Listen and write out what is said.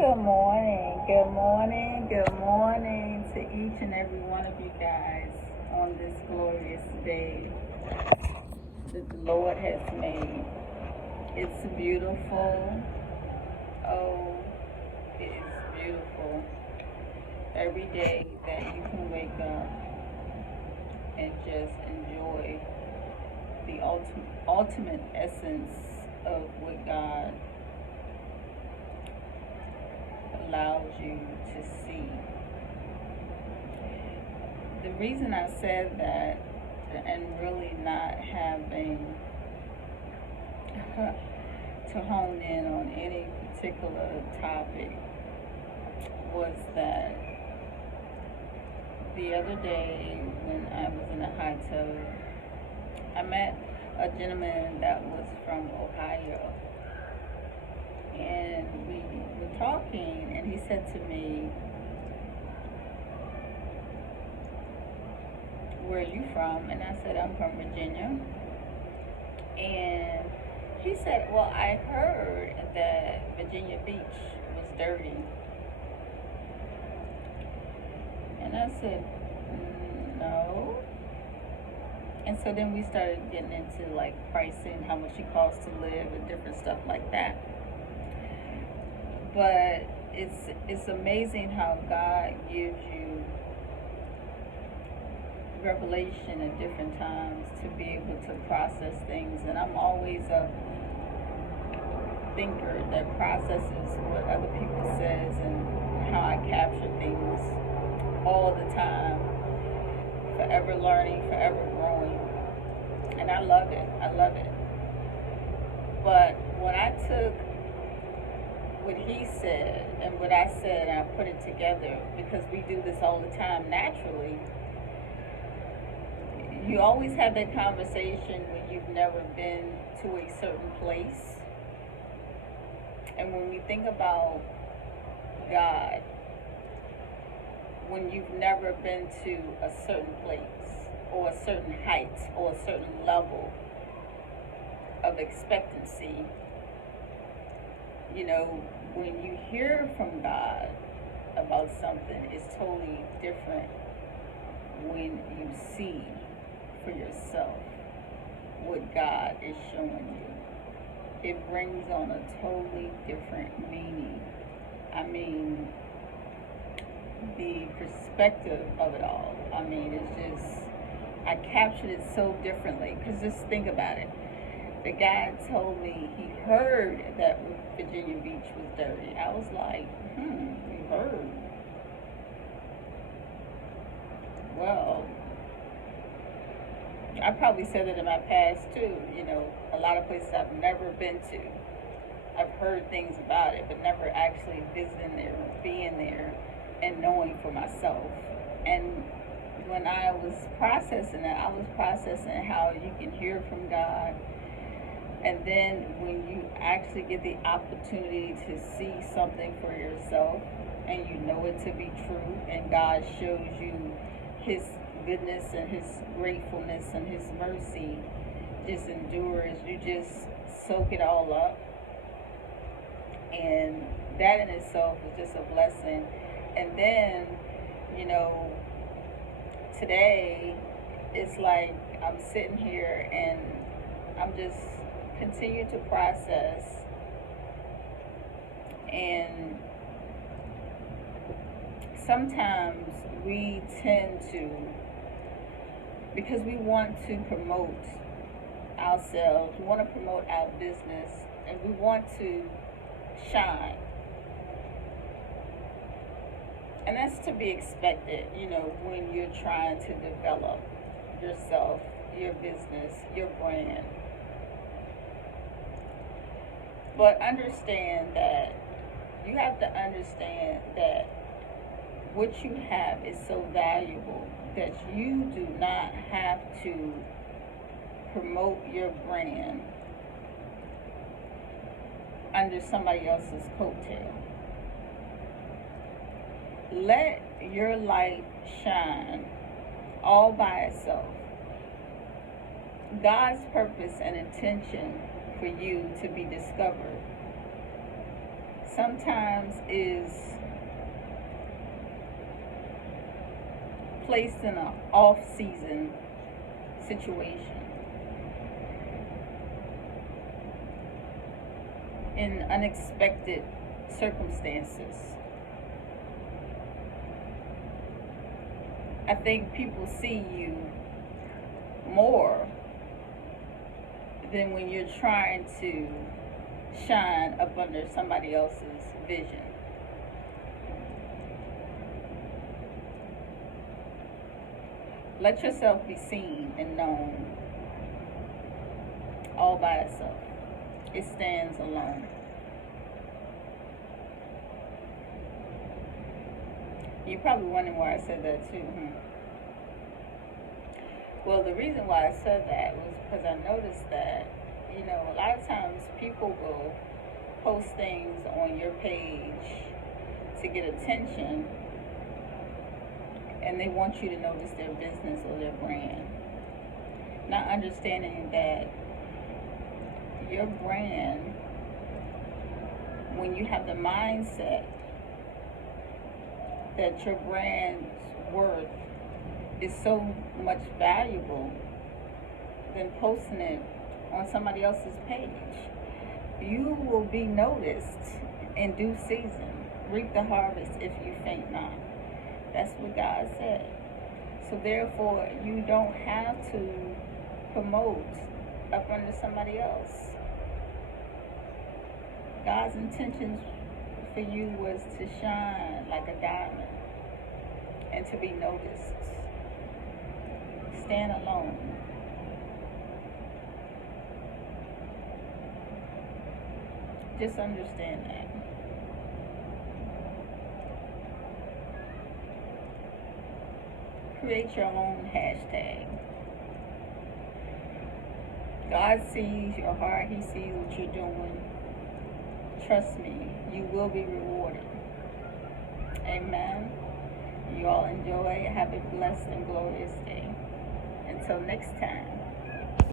good morning to each and every one of you guys on this glorious day that the Lord has made. It's beautiful. Oh, it is beautiful. Every day that you can wake up and just enjoy the ultimate essence of what God allows you to see. The reason I said that and really not having to hone in on any particular topic was that the other day when I was in a hot tub, I met a gentleman that was from Ohio, and we were talking, and he said to me, "Where are you from?" And I said, "I'm from Virginia." And he said, "Well, I heard that Virginia Beach was dirty." And I said, "No." And so then we started getting into like pricing, how much it costs to live, and different stuff like that. But it's amazing how God gives you revelation at different times to be able to process things. And I'm always a thinker that processes what other people says and how I capture things all the time, forever learning, forever growing. And I love it. But when I took what he said and what I said and I put it together, because we do this all the time naturally, you always have that conversation when you've never been to a certain place. And when we think about God, when you've never been to a certain place or a certain height or a certain level of expectancy, when you hear from God about something, it's totally different when you see for yourself what God is showing you. It brings on a totally different meaning. I mean, the perspective of it all. I mean, it's just, I captured it so differently. Because just think about it. The guy told me he heard that Virginia Beach was dirty. I was like, you heard? Well, I probably said it in my past too. A lot of places I've never been to. I've heard things about it, but never actually visiting there, being there, and knowing for myself. And when I was processing it, I was processing how you can hear from God. And then when you actually get the opportunity to see something for yourself and you know it to be true, and God shows you his goodness and his gratefulness and his mercy just endures, you just soak it all up. And that in itself is just a blessing. And then, today it's like I'm sitting here and I'm just continue to process, and sometimes we tend to, because we want to promote ourselves, we want to promote our business, and we want to shine. And that's to be expected, when you're trying to develop yourself, your business, your brand. But understand that you have to understand that what you have is so valuable that you do not have to promote your brand under somebody else's coattail. Let your light shine all by itself. God's purpose and intention for you to be discovered sometimes is placed in an off-season situation, in unexpected circumstances. I think people see you more than when you're trying to shine up under somebody else's vision. Let yourself be seen and known all by itself. It stands alone. You're probably wondering why I said that too, Well, the reason why I said that was because I noticed that, a lot of times people will post things on your page to get attention, and they want you to notice their business or their brand, not understanding that your brand, when you have the mindset that your brand's worth is so much valuable than posting it on somebody else's page, you will be noticed in due season. Reap the harvest if you faint not. That's what God said. So therefore, you don't have to promote up under somebody else. God's intentions for you was to shine like a diamond and to be noticed. Stand alone. Just understand that. Create your own hashtag. God sees your heart. He sees what you're doing. Trust me, you will be rewarded. Amen. You all enjoy. Have a blessed and glorious day. Until next time.